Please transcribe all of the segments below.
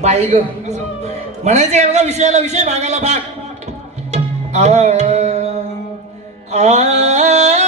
बाई ग. म्हणायचे बघा विषयाला विषय भागाला भाग. आ,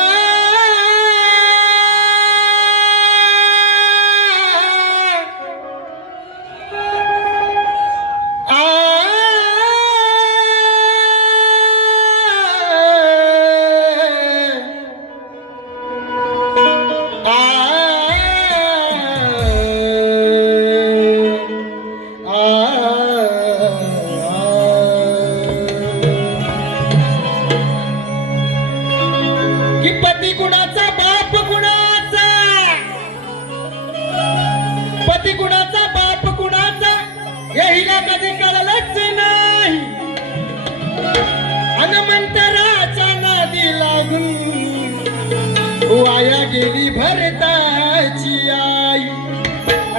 वाया गेली भरताची आई.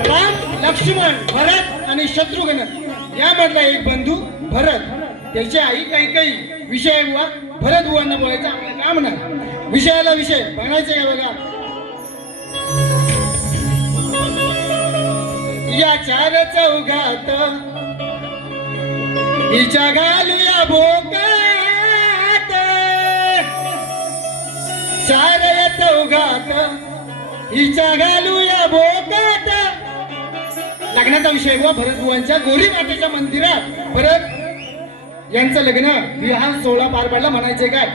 राम लक्ष्मण भरत आणि शत्रुघ्न यामधला एक बंधू भरत. त्याची आई काही काही विषय बुवा भरत बुवांना बोलायचं आपलं काम नाही. विषयाला विषय म्हणायचं आहे बघा. या चार चौघात हिच्या घालूया भोका चौघात. हिच्या घालूया भोकात. लग्नाचा विषय व भरतबुवांच्या गोरी मातेच्या मंदिरात. परत यांचं लग्न विवाह सोहळा पार पडला म्हणायचे काय?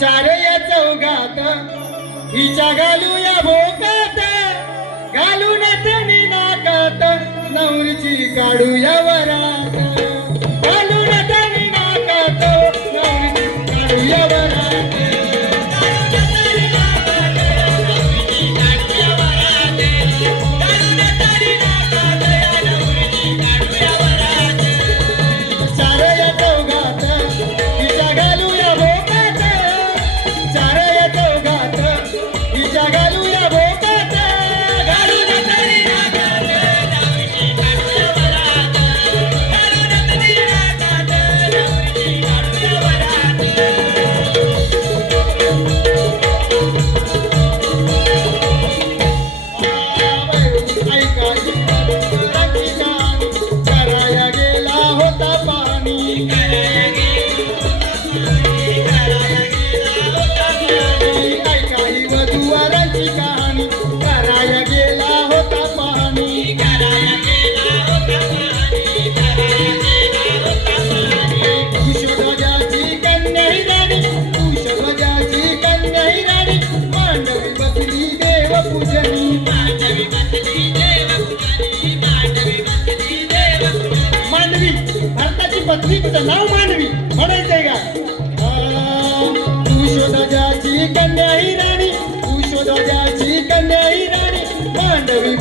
चार या चौघात. हिच्या घालूया भोकात. घालून तणी नाकात. नवरीची काढूया वरा ಎಂಬ ಗೀತದ ನಾವು ಮಾನವಿ ಹೊಡೆಯುತ್ತೆ ಈಗ. ಕುಶೋದ ಜಾತಿ, ಕನ್ಯಾ ರಾಣಿ ಕುಶೋದ ಜಾತಿ, ಕನ್ಯಾ ರಾಣಿ ಮಾಂಡವಿ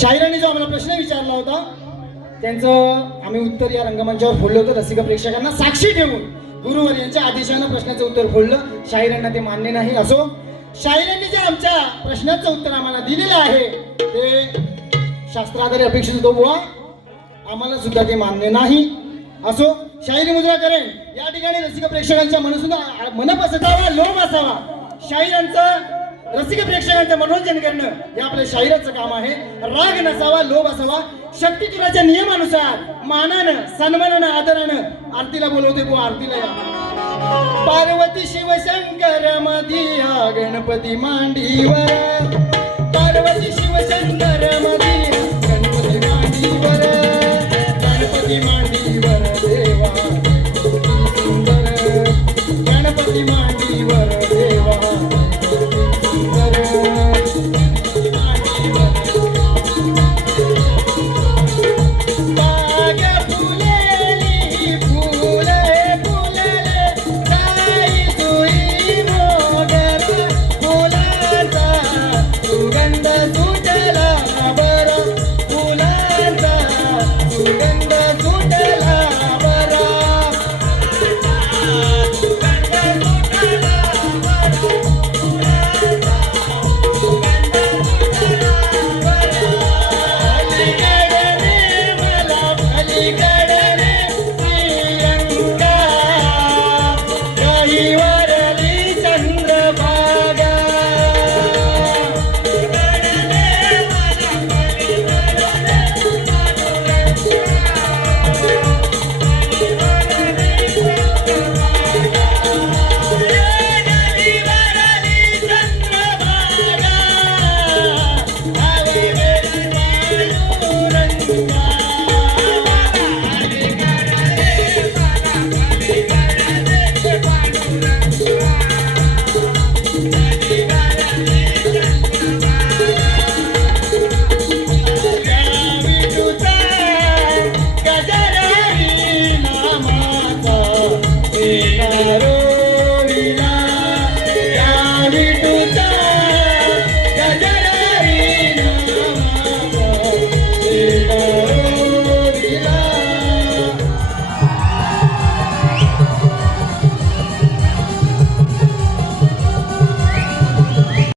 शाहिराने जो आम्हाला प्रश्न विचारला होता त्यांचं आम्ही उत्तर या रंगमंचावर फोडलं होतं. रसिक प्रेक्षकांना साक्षी ठेवून गुरुवर यांच्या आदेशानं प्रश्नाचं उत्तर फोडलं. शाहिरांना ते मान्य नाही. असो शाहिरांनी जे आमच्या प्रश्नाचं उत्तर आम्हाला दिलेलं आहे ते शास्त्राधारे अपेक्षित होतो. बुवा आम्हाला सुद्धा ते मान्य नाही. असो शाहिरी मुद्रा करेन या ठिकाणी रसिक प्रेक्षकांच्या मनसुद्धा मन असावा लोभ असावा. शाहिरांचं रसिक प्रेक्षकांचं मनोरंजन करणं हे आपल्या शाहिराचं काम आहे. राग नसावा लोभ असावा. शक्तिचुराच्या नियमानुसार मानानं सन्मानानं आदरानं आरतीला बोलवते बो आरतीला या. पार्वती शिवशंकर मधिया गणपती मांडीवर. पार्वती शिवशंकर